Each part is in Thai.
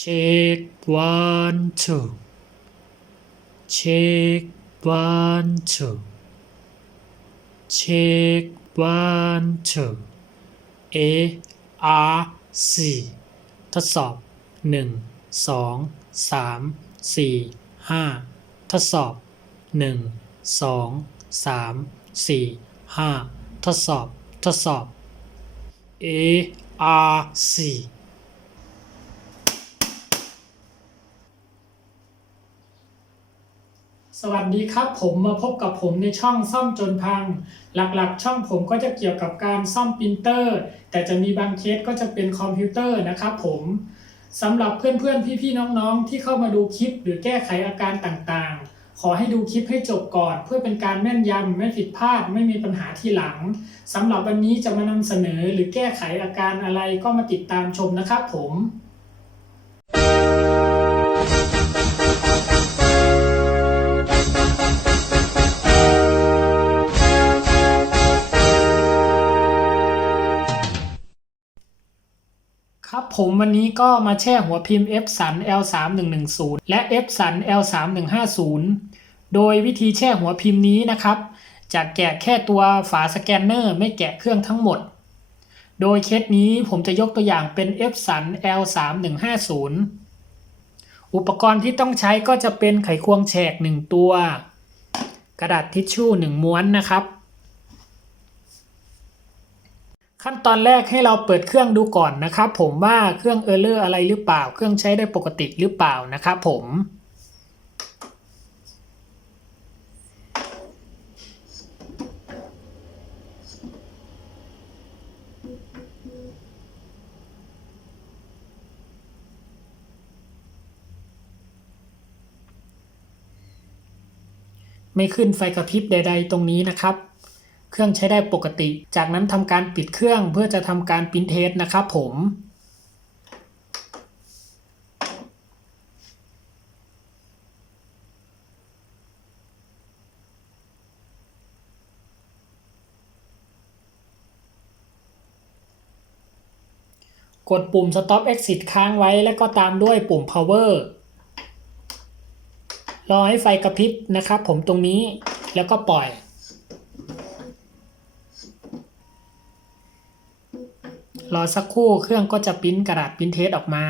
check one two check one two check one two A R C ทดสอบหนึ่งสองสามสี่ห้าทดสอบหนึ่งสองสามสี่ห้าทดสอบ ทดสอบ A R C สวัสดีครับผมมาพบกับผมในช่องซ่อมจนพัง หลักๆ ช่องผมก็จะเกี่ยวกับการซ่อมปรินเตอร์ แต่จะมีบางเคสก็จะเป็นคอมพิวเตอร์นะครับผมสำหรับเพื่อนๆ พี่ๆ น้องๆ ที่เข้ามาดูคลิปหรือแก้ไขอาการต่างๆ ขอให้ดูคลิปให้จบก่อน เพื่อเป็นการแม่นยำไม่ผิดพลาดไม่มีปัญหาทีหลังสำหรับวันนี้จะมานำเสนอหรือแก้ไขอาการอะไรก็มาติดตามชมนะครับผม ผมวันนี้ก็มาแช่หัวพิมพ์ F สัน L 3 1 1 0และ F สัน L 3 1 5 0โดยวิธีแช่หัวพิมพ์นี้นะครับ จะแกะแค่ตัวฝาสแกนเนอร์ ไม่แกะเครื่องทั้งหมด โดยเคสนี้ผมจะยกตัวอย่างเป็น F สัน L 3 1 5 0อุปกรณ์ที่ต้องใช้ก็จะเป็นไขควงแฉก 1 ตัว กระดาษทิชชู่ 1 ม้วนนะครับ ขั้นตอนแรกให้เราเปิดเครื่องดูก่อนนะครับ ผมว่าเครื่องเออร์เลอร์อะไรหรือเปล่า เครื่องใช้ได้ปกติหรือเปล่านะครับผมไม่ขึ้นไฟกระพริบใด ๆ ตรงนี้นะครับ เครื่องใช้ได้ปกติ จากนั้นทำการปิดเครื่องเพื่อจะทำการปรินเทสนะครับผมกดปุ่ม stop exit ค้างไว้แล้วก็ตามด้วยปุ่ม power รอให้ไฟกระพริบนะครับผมตรงนี้แล้วก็ปล่อย รอสักครู่เครื่องก็จะพิมพ์กระดาษพิมพ์เทสออกมา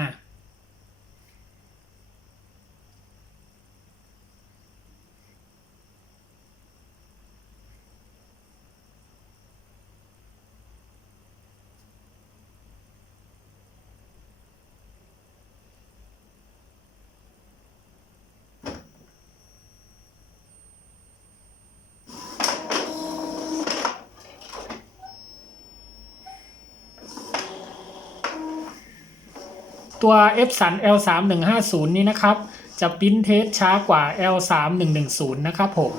ตัว F สัน L 3 1 5 0นี้นะครับ จะปิ้นเทสช้ากว่า L 3 1 1 0นะครับผม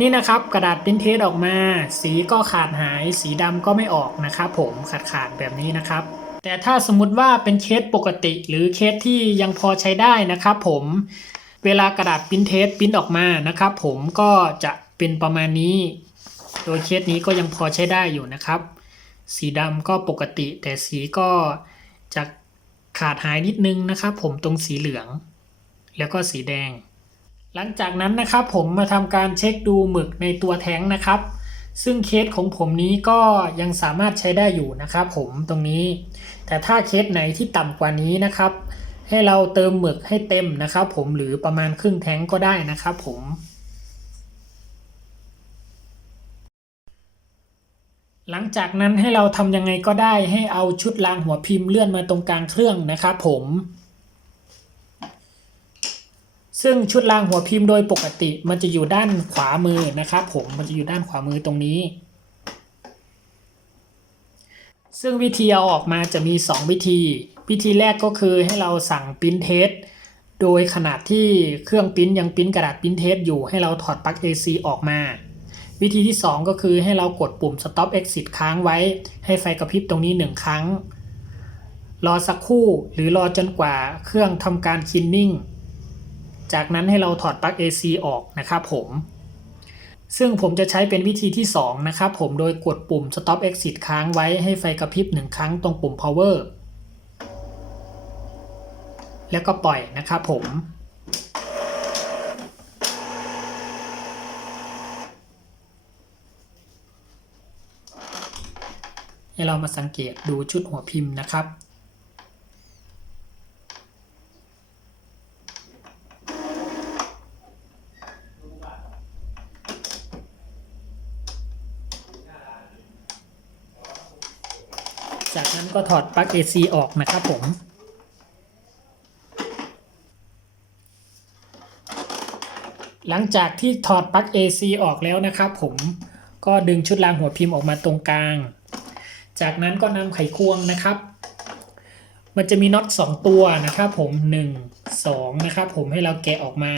นี่นะครับกระดาษปิ้นเทสออกมา สีก็ขาดหาย สีดำก็ไม่ออกนะครับผมขาดขาดๆแบบนี้นะครับแต่ถ้าสมมติว่าเป็นเคสปกติหรือเคสที่ยังพอใช้ได้นะครับผม เวลากระดาษปริ้นเทสปริ้นออกมานะครับผมก็จะเป็นประมาณนี้ โดยเคสนี้ก็ยังพอใช้ได้อยู่นะครับ สีดำก็ปกติ แต่สีก็จะขาดหายนิดนึงนะครับผมตรงสีเหลือง แล้วก็สีแดง หลังจากนั้นนะครับผมมาทำการเช็คดูหมึกในตัวแท้งนะครับ ซึ่งเคสของผมนี้ก็ยังสามารถใช้ได้อยู่นะครับผมตรงนี้ แต่ถ้าเคสไหนที่ต่ำกว่านี้นะครับ ให้เราเติมหมึกให้เต็มนะครับผมหรือประมาณครึ่งแท้งก็ได้นะครับผมหลังจากนั้นให้เราทำยังไงก็ได้ให้เอาชุดรางหัวพิมพ์เลื่อนมาตรงกลางเครื่องนะครับผม ซึ่งชุดรางหัวพิมพ์โดยปกติมันจะอยู่ด้านขวามือนะครับผมมันจะอยู่ด้านขวามือตรงนี้ ซึ่งวิธีเอาออกมาจะมี 2 วิธี วิธีแรกก็คือให้เราสั่งปริ้นเทสโดยขนาดที่เครื่องปริ้นยังปริ้นกระดาษปริ้นเทสอยู่ให้เราถอดปลั๊ก AC ออกมา วิธีที่ 2 ก็คือให้เรากดปุ่ม stop exit ค้างไว้ ให้ไฟกระพริบตรงนี้ 1 ครั้ง รอสักครู่หรือรอจนกว่าเครื่องทำการ cleaning จากนั้นให้เราถอดปลั๊ก AC ออกนะครับผม ซึ่งผมจะใช้เป็นวิธีที่ 2 นะครับ ผมโดยกดปุ่ม stop exit ค้างไว้ให้ไฟกระพริบ 1 ครั้งตรงปุ่ม power แล้วก็ปล่อยนะครับผม ให้เรามาสังเกตดูชุดหัวพิมพ์นะครับ จากนั้นก็ถ อดปลั๊ก AC ออกนะครับผม หลังจากที่ถอดปลั๊ก AC ออกแล้วนะครับผมก็ดึงชุดรางหัวพิมพ์ออกมาตรงกลาง จากนั้นก็นำไขควงนะครับ มันจะมีน็อต2ตัวนะครับผม 1 2 นะครับผมให้เราแกะออกมา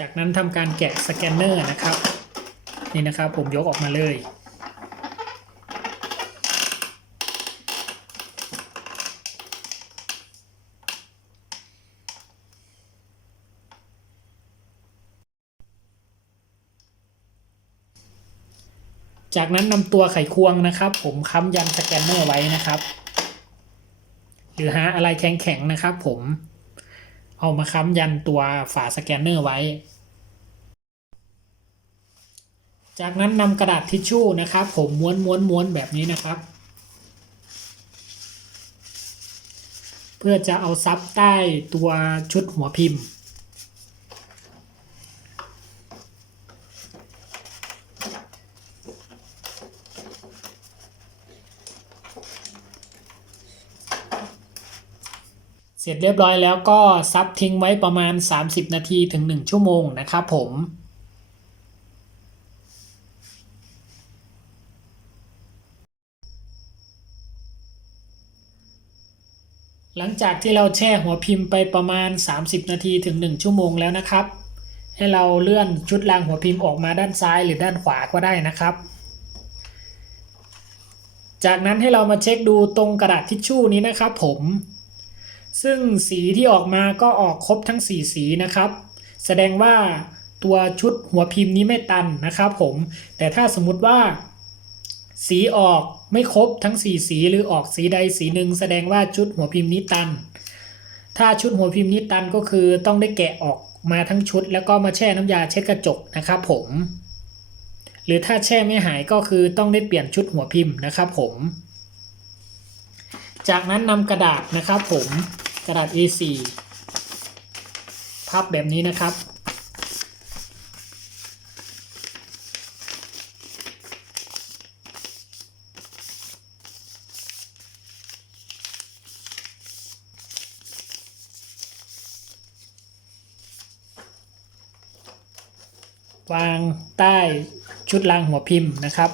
จากนั้นทำการแกะสแกนเนอร์นะครับ นี่นะครับผมยกออกมาเลย จากนั้นนำตัวไขควงนะครับ ผมค้ำยันสแกนเนอร์ไว้นะครับหรือหาอะไรแข็งๆนะครับผมเอามาค้ำยันตัวฝาสแกนเนอร์ไว้ จากนั้นนำกระดาษทิชชู่นะครับ ผมม้วนม้วนม้วนแบบนี้นะครับ เพื่อจะเอาซับใต้ตัวชุดหัวพิมพ์ เสร็จเรียบร้อยแล้วก็ซับทิ้งไว้ประมาณ 30 นาทีถึง 1 ชั่วโมงนะครับผม หลังจากที่เราแช่หัวพิมพ์ไปประมาณ 30 นาทีถึง 1 ชั่วโมงแล้วนะครับ ให้เราเลื่อนชุดรางหัวพิมพ์ออกมาด้านซ้ายหรือด้านขวาก็ได้นะครับ จากนั้นให้เรามาเช็คดูตรงกระดาษทิชชู่นี้นะครับผม ซึ่งสีที่ออกมาก็ออกครบทั้ง 4 สีนะครับ แสดงว่าตัวชุดหัวพิมพ์นี้ไม่ตันนะครับผม แต่ถ้าสมมติว่า สีออกไม่ครบทั้ง 4 สีหรือออกสีใดสีหนึ่งแสดงว่าชุดหัวพิมพ์นี้ตัน ถ้าชุดหัวพิมพ์นี้ตันก็คือต้องได้แกะออกมาทั้งชุด แล้วก็มาแช่น้ำยาเช็ดกระจกนะครับผม หรือถ้าแช่ไม่หายก็คือต้องได้เปลี่ยนชุดหัวพิมพ์นะครับผม จากนั้นนำกระดาษนะครับผมกระดาษ A4 พับแบบนี้นะครับ วางใต้ชุดรางหัวพิมพ์นะครับ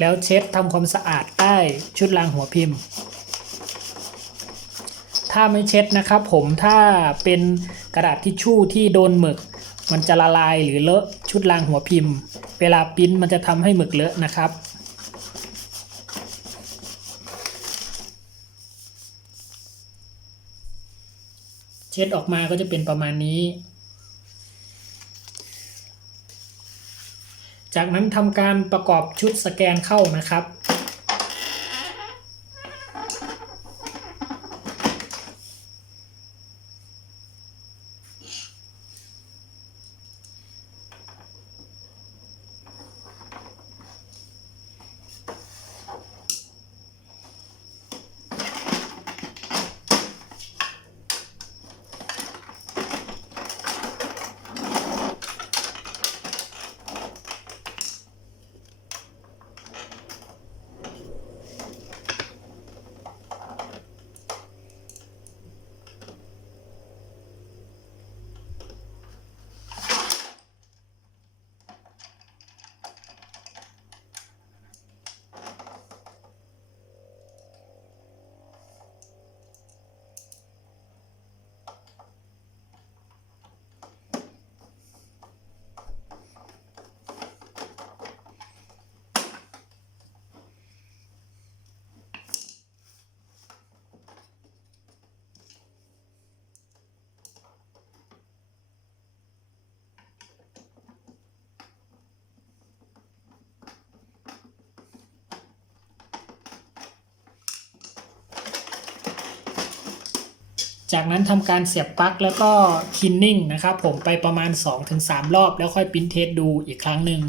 แล้วเช็ดทำความสะอาดใต้ชุดรางหัวพิมพ์ ถ้าไม่เช็ดนะครับผมถ้าเป็นกระดาษทิชชู่ที่โดนหมึก มันจะละลายหรือเลอะชุดรางหัวพิมพ์ เวลาปิ้นมันจะทำให้หมึกเลอะนะครับ เช็ดออกมาก็จะเป็นประมาณนี้ จากนั้นทำการประกอบชุดสแกนเข้านะครับ จากนั้นทำการเสียบปลั๊กแล้วก็คินนิ่งนะครับผมไปประมาณ 2-3 รอบแล้วค่อยปิ้นเทสดูอีกครั้งหนึ่ง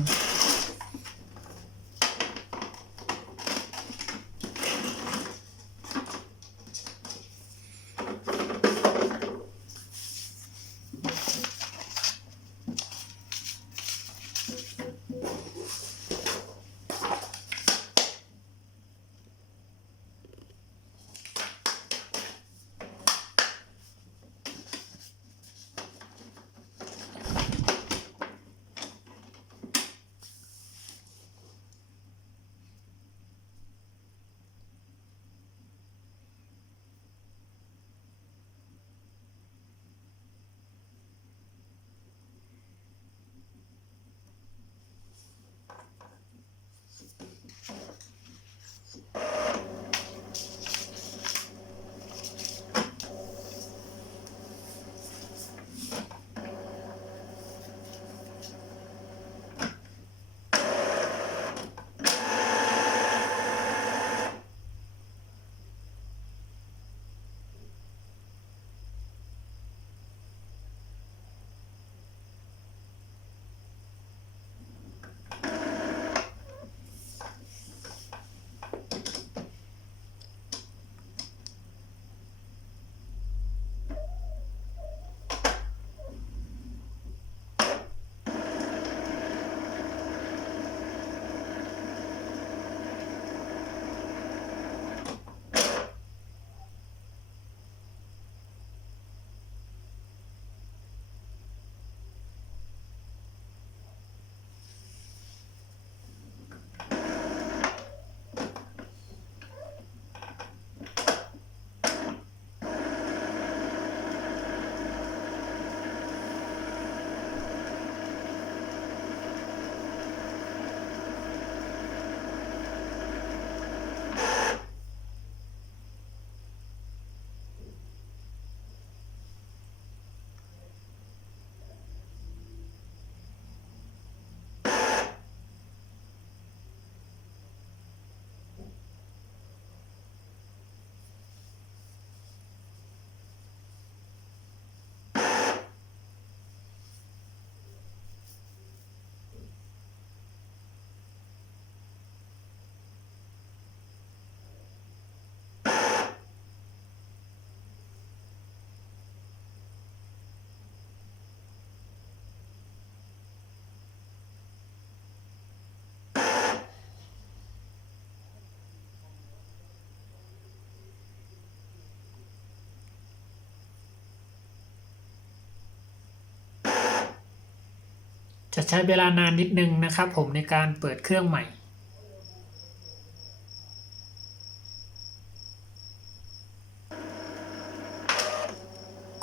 จะใช้เวลานานนิดนึงนะครับผมในการเปิดเครื่องใหม่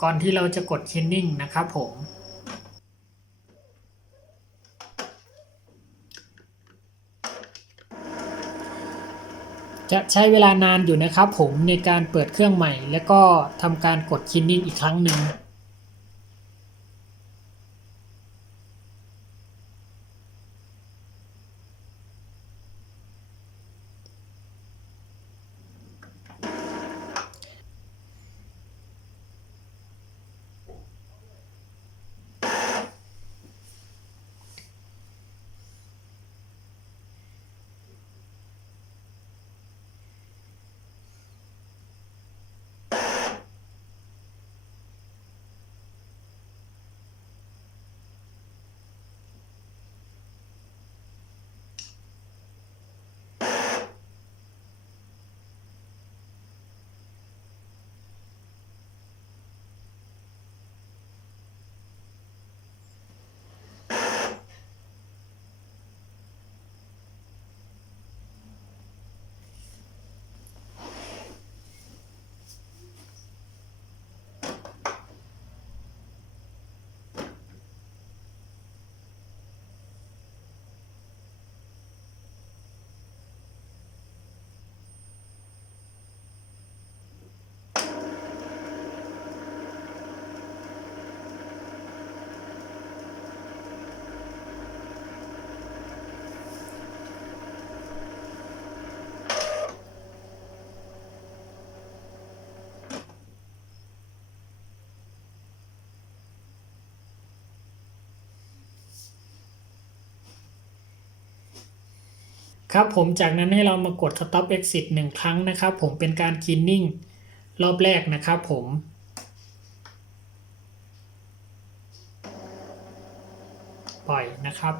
ก่อนที่เราจะกด c คนนิ่งนะครับผมจะใช้เวลานานอยู่นะครับผมในการเปิดเครื่องใหม่ แล้วก็ทำการกด c คนนิ่งอีกครั้งหนึ่ง ครับผมจากนั้นให้เรามากด stop exit หนึ่งครั้งนะครับผมเป็นการ cleaning รอบแรกนะครับผมปล่อยนะครับ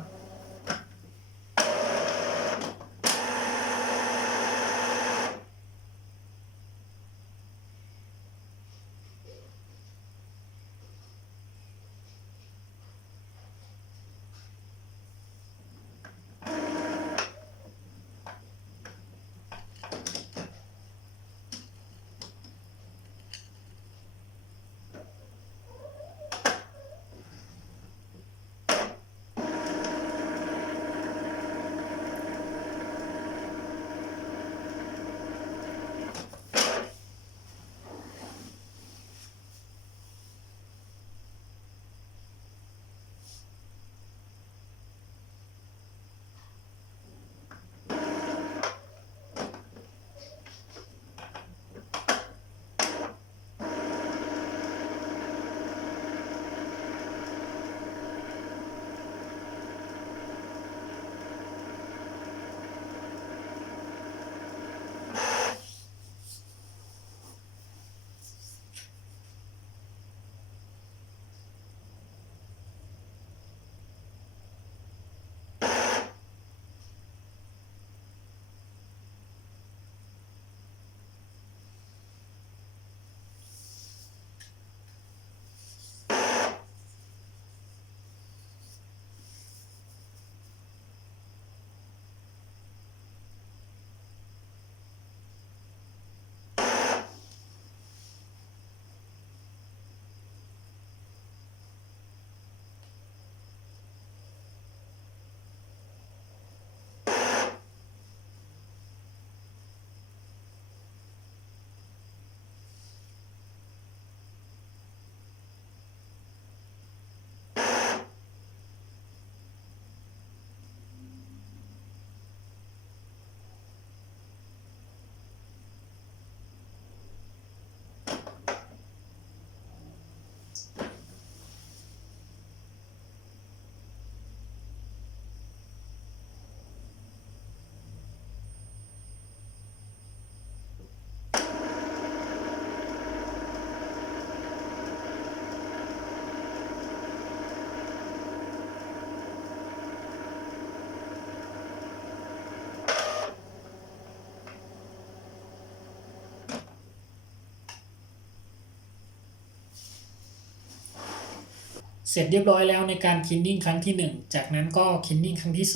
เสร็จเรียบร้อยแล้วในการคินดิ้งครั้งที่ 1 จากนั้นก็คินดิ้งครั้งที่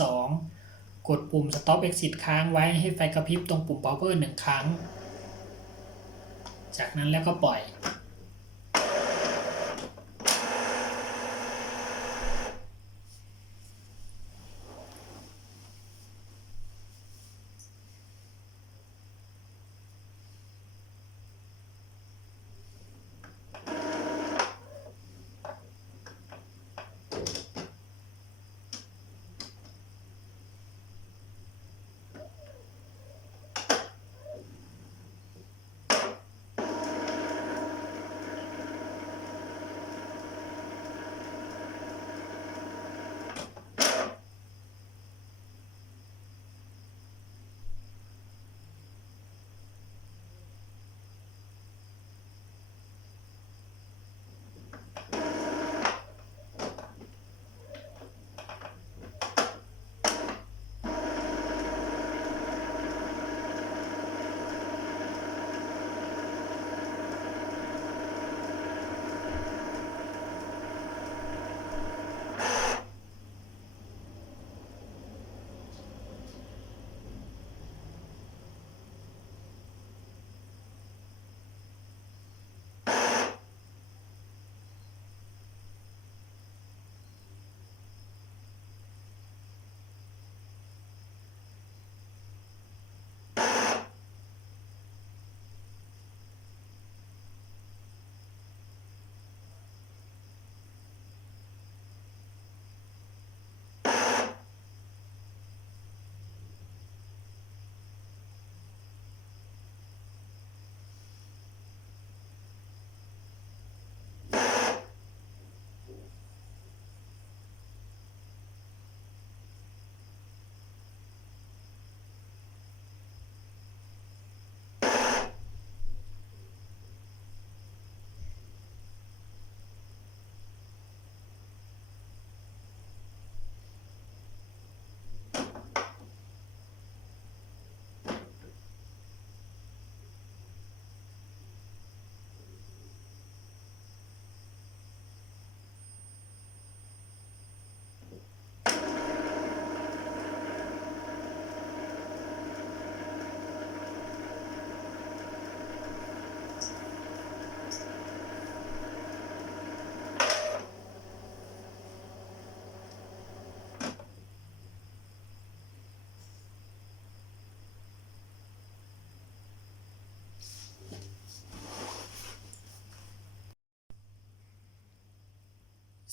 2 กดปุ่ม stop exit ค้างไว้ให้ไฟกระพริบตรงปุ่ม power หนึ่งครั้ง จากนั้นแล้วก็ปล่อย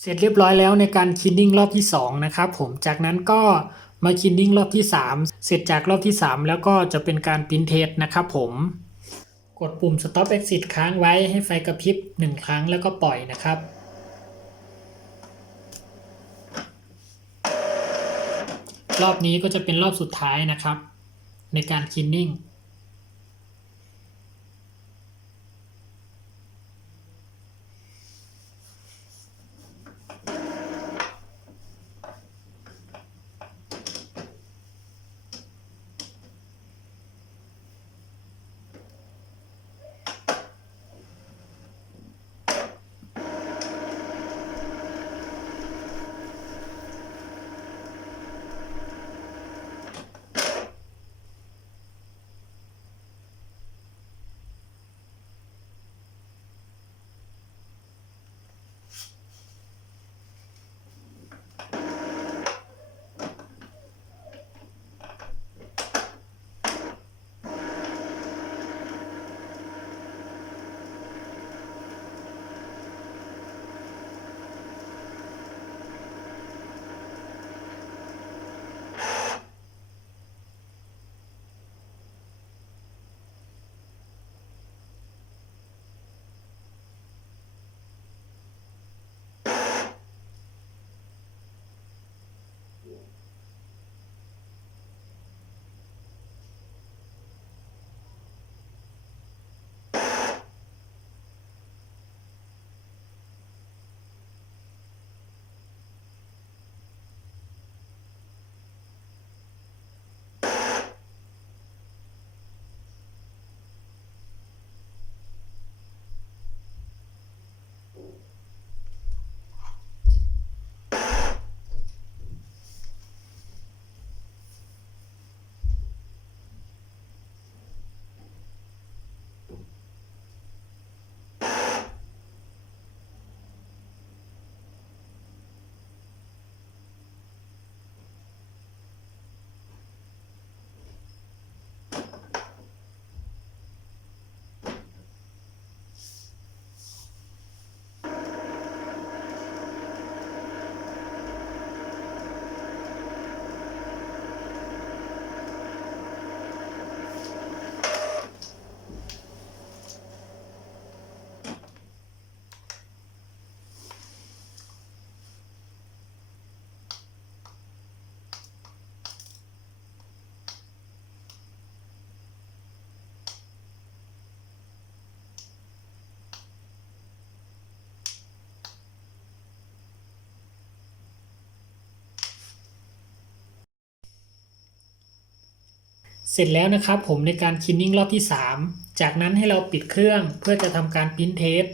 เสร็จเรียบร้อยแล้วในการคินนิ่งรอบที่2นะครับผมจากนั้นก็มาคินนิ่งรอบที่ 3 เสร็จจากรอบที่ 3 แล้วก็จะเป็นการพิมพ์เทสนะครับผม กดปุ่ม stop exit ค้างไว้ให้ไฟกระพริบ 1 ครั้งแล้วก็ปล่อยนะครับ รอบนี้ก็จะเป็นรอบสุดท้ายนะครับ ในการคินนิ่ง เสร็จแล้วนะครับผมในการคินนิ่งรอบที่ 3 จากนั้นให้เราปิดเครื่องเพื่อจะทำการพิมพ์เทส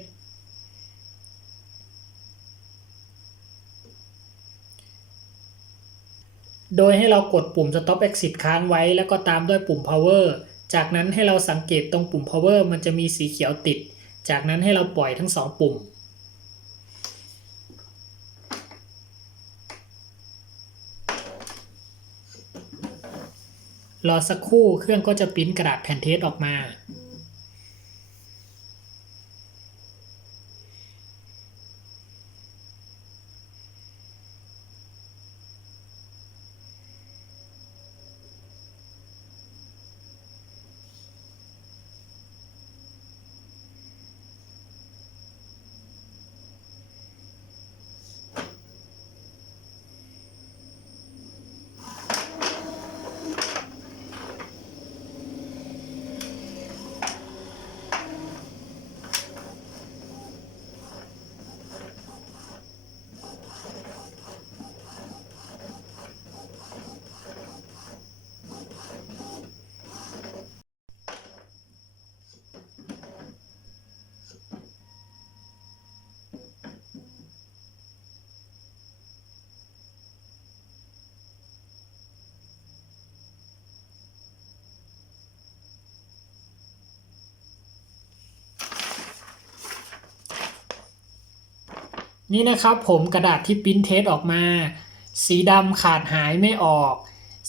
โดยให้เรากดปุ่ม stop exit ค้างไว้แล้วก็ตามด้วยปุ่ม power จากนั้นให้เราสังเกตตรงปุ่ม power มันจะมีสีเขียวติด จากนั้นให้เราปล่อยทั้งสองปุ่ม รอสักครู่เครื่องก็จะปริ้นกระดาษแผ่นเทสออกมา นี่นะครับผมกระดาษที่ปิ้นเทสออกมา สีดำขาดหายไม่ออก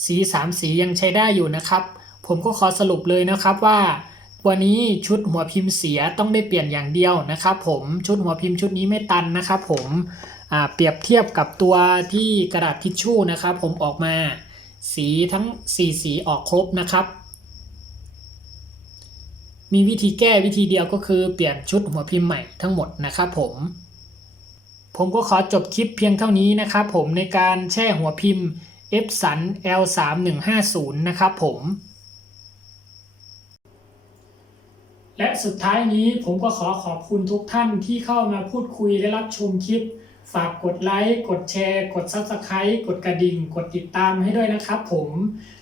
สีสามสียังใช้ได้อยู่นะครับ ผมก็ขอสรุปเลยนะครับว่าวันนี้ชุดหัวพิมพ์เสียต้องได้เปลี่ยนอย่างเดียวนะครับ ผมชุดหัวพิมพ์ชุดนี้ไม่ตันนะครับผมเปรียบเทียบกับตัวที่กระดาษทิชชู่นะครับ ผมออกมา สีทั้ง 4 สีออกครบนะครับ มีวิธีแก้วิธีเดียวก็คือเปลี่ยนชุดหัวพิมพ์ใหม่ทั้งหมดนะครับผม ผมก็ขอจบคลิปเพียงเท่านี้นะครับผมในการแช่หัวพิมพ์ Epson L3150 นะครับผม และสุดท้ายนี้ผมก็ขอขอบคุณทุกท่านที่เข้ามาพูดคุยและรับชมคลิป ฝากกดไลค์ กดแชร์ กด Subscribe กดกระดิ่ง กดติดตามให้ด้วยนะครับผม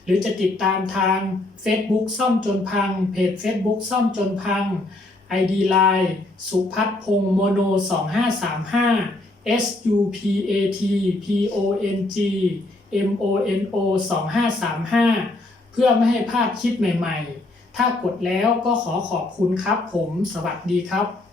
หรือจะติดตามทาง Facebook ซ่อมจนพัง เพจ Facebook ซ่อมจนพัง ID Line สุพัฒพงโมโน 2535 S U P A T P O N G M O N O 2535 เพื่อไม่ให้พลาดคลิปใหม่ๆ ถ้ากดแล้วก็ขอขอบคุณครับผม สวัสดีครับ